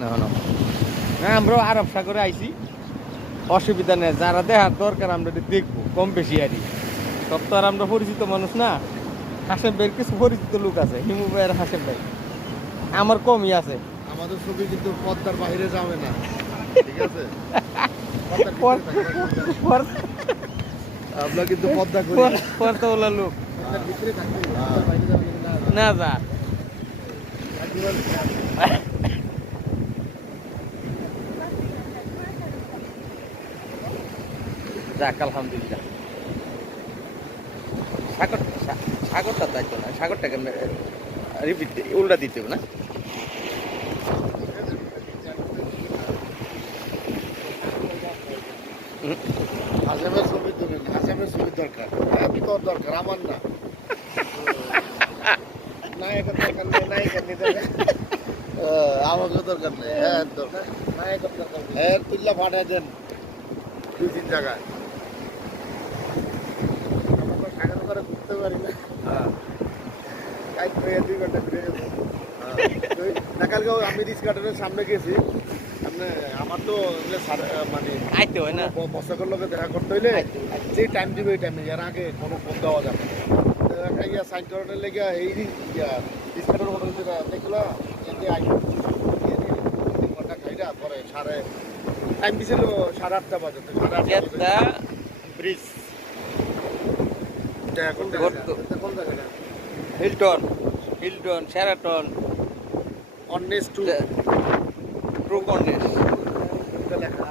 না না আমরা আরব সাগরে আইছি, অসুবিধা নেই, যারা দেখার দরকার আমরা একটু দেখবো কম বেশি আর কি। সব তো আর আমরা পরিচিত মানুষ না। হাসেম ভাইয়ের কিছু পরিচিত লোক আছে, হিমু ভাই আর হাসেম ভাই, আমার কমই আছে। আমাদের ছবি কিন্তু পর্দার বাইরে যাবে না, ঠিক আছে? আমরা কিন্তু পর্দা করি, পর্দাওয়ালা লোক পর্দার ভিতরে থাকতে হবে, পর্দার বাইরে যাবে না যা। যাক আলহামদুলিল্লাহ। সাগরটা দায়িত্ব না, সাগরটাকে রিপিট উল্টা দিতে হবে না। হাসেমের ছবি তুলেন, হাসেমের ছবির দরকার, তোর দরকার, আমার না। নায়কের দরকার নেই, নায়িকার নিতে আমাকে দরকার নেই। হ্যাঁ দরকার, নায়কের দরকার নেই। হ্যাঁ তুল্লা ফাটা দেন 2-3 জায়গায়। আমরা সাগর করে ঘুরতে পারি না। হ্যাঁ 2 ঘন্টা ঘুরে গেছে। না কালকে আমি রিস গার্ডেনের সামনে গেছি, আমার তো মানে আইতে হয় না, বসাকের লোকে দেখা করতে হইলে যে টাইম দিবে এই টাইমে, এর আগে কোনো ফোন দেওয়া যাবে না। একটা সাইন করানোর লেগে এই ডিসকাউন্টের মতো দেখলো যে আইন 3 ঘন্টা খাইরা পরে টাইম দিছিল 8:30 বাজে, 8:30 ব্রিজ কোন জায়গাটা? হিলটন শেরাটন অনেস টু ট্রু কন্ডেন্স লেখা